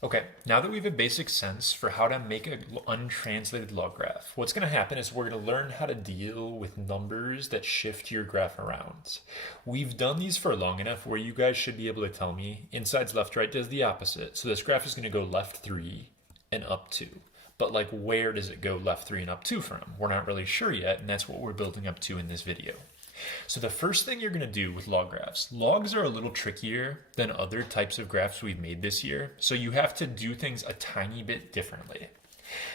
Okay, now that we have a basic sense for how to make an untranslated log graph, what's going to happen is we're going to learn how to deal with numbers that shift your graph around. We've done these for long enough where you guys should be able to tell me insides left, right does the opposite. So this graph is going to go left 3 and up 2. But like where does it go left 3 and up 2 from? We're not really sure yet, and that's what we're building up to in this video. So the first thing you're going to do with log graphs, logs are a little trickier than other types of graphs we've made this year, so you have to do things a tiny bit differently.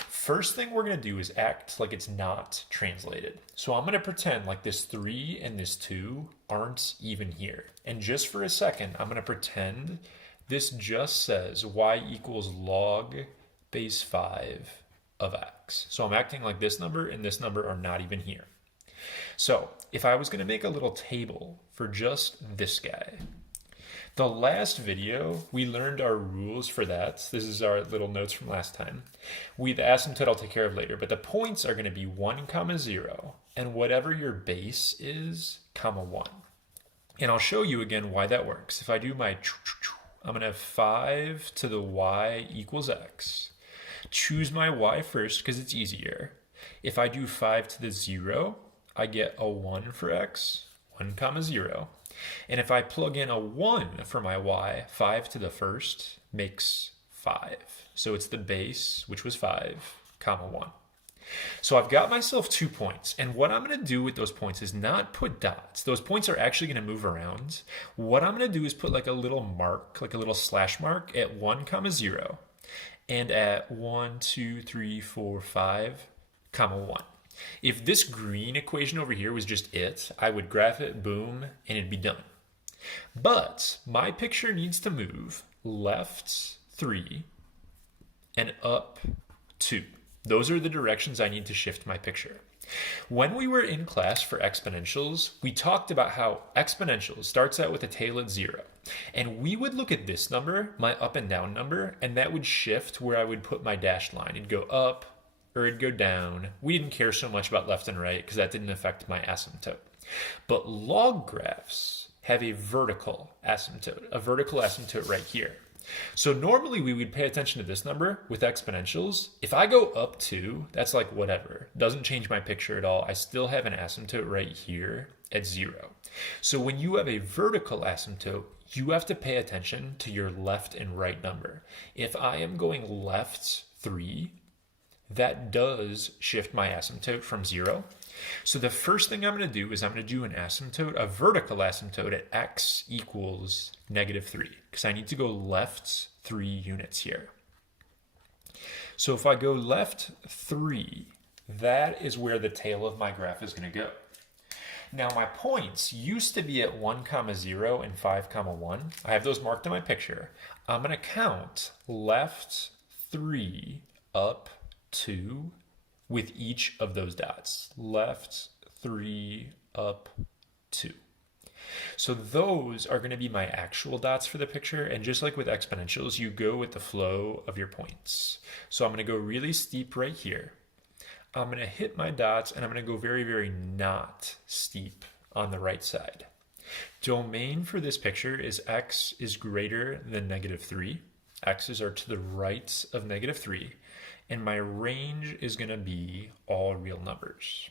First thing we're going to do is act like it's not translated. So I'm going to pretend like this 3 and this 2 aren't even here. And just for a second, I'm going to pretend this just says y equals log base 5 of x. So I'm acting like this number and this number are not even here. So if I was going to make a little table for just this guy, the last video we learned our rules for that. This is our little notes from last time. The asymptote I'll take care of later, but the points are going to be 1, 0, and whatever your base is, comma 1. And I'll show you again why that works. If I do my, I'm going to have 5 to the y equals x. Choose my y first because it's easier. If I do 5 to the 0, I get a 1 for x, 1, 0. And if I plug in a 1 for my y, 5 to the first makes 5. So it's the base, which was 5, comma 1. So I've got myself 2 points. And what I'm going to do with those points is not put dots. Those points are actually going to move around. What I'm going to do is put like a little mark, like a little slash mark at 1, 0. And at 1, 2, 3, 4, 5, comma 1. If this green equation over here was just it, I would graph it, boom, and it'd be done. But my picture needs to move left 3 and up 2. Those are the directions I need to shift my picture. When we were in class for exponentials, we talked about how exponentials starts out with a tail at 0. And we would look at this number, my up and down number, and that would shift where I would put my dashed line. It'd go up, or it'd go down. We didn't care so much about left and right because that didn't affect my asymptote. But log graphs have a vertical asymptote right here. So normally we would pay attention to this number with exponentials. If I go up 2, that's like whatever. Doesn't change my picture at all. I still have an asymptote right here at 0. So when you have a vertical asymptote, you have to pay attention to your left and right number. If I am going left 3, that does shift my asymptote from 0. So the first thing I'm going to do is I'm going to do an asymptote, a vertical asymptote at x equals -3, because I need to go left 3 units here. So if I go left 3, that is where the tail of my graph is going to go. Now my points used to be at 1, 0 and 5, 1. I have those marked in my picture. I'm going to count left 3 up 2 with each of those dots. Left 3 up 2. So those are going to be my actual dots for the picture. And just like with exponentials, you go with the flow of your points. So I'm going to go really steep right here. I'm going to hit my dots and I'm going to go very, very not steep on the right side. Domain for this picture is x is greater than -3. X's are to the right of -3. And my range is going to be all real numbers.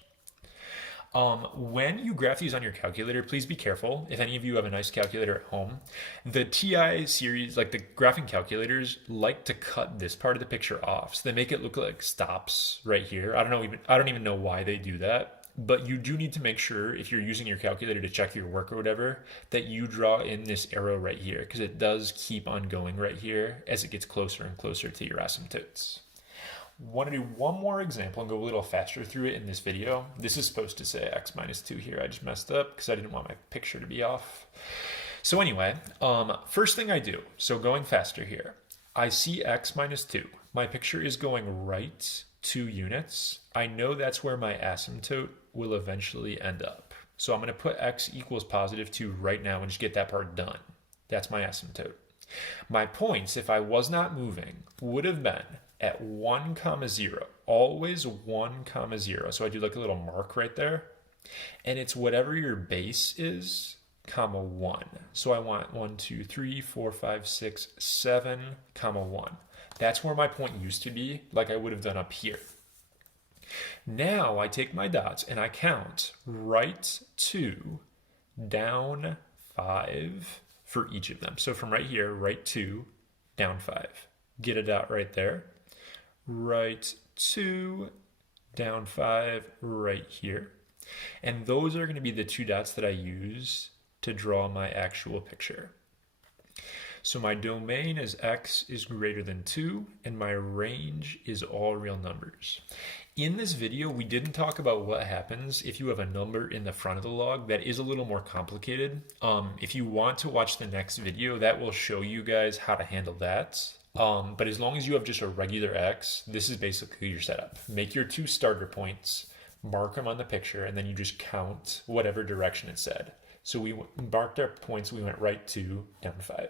When you graph these on your calculator, please be careful. If any of you have a nice calculator at home, the TI series, like the graphing calculators, like to cut this part of the picture off. So they make it look like stops right here. I don't even know why they do that. But you do need to make sure, if you're using your calculator to check your work or whatever, that you draw in this arrow right here, because it does keep on going right here as it gets closer and closer to your asymptotes. Want to do one more example and go a little faster through it in this video. This is supposed to say x minus 2 here. I just messed up because I didn't want my picture to be off. So anyway, first thing I do, so going faster here, I see x minus 2. My picture is going right 2 units. I know that's where my asymptote will eventually end up. So I'm going to put x equals +2 right now and just get that part done. That's my asymptote. My points, if I was not moving, would have been at 1, 0, always 1, 0. So I do like a little mark right there. And it's whatever your base is comma 1. So I want 1, 2, 3, 4, 5, 6, 7, comma 1. That's where my point used to be, like I would have done up here. Now I take my dots and I count right 2, down 5 for each of them. So from right here, right 2, down 5. Get a dot right there. Right 2, down 5 right here. And those are going to be the 2 dots that I use to draw my actual picture. So my domain is x is greater than 2, and my range is all real numbers. In this video, we didn't talk about what happens if you have a number in the front of the log. That is a little more complicated. If you want to watch the next video, that will show you guys how to handle that. But as long as you have just a regular x, this is basically your setup. Make your 2 starter points, mark them on the picture, and then you just count whatever direction it said. So we marked our points, we went right 2, down 5.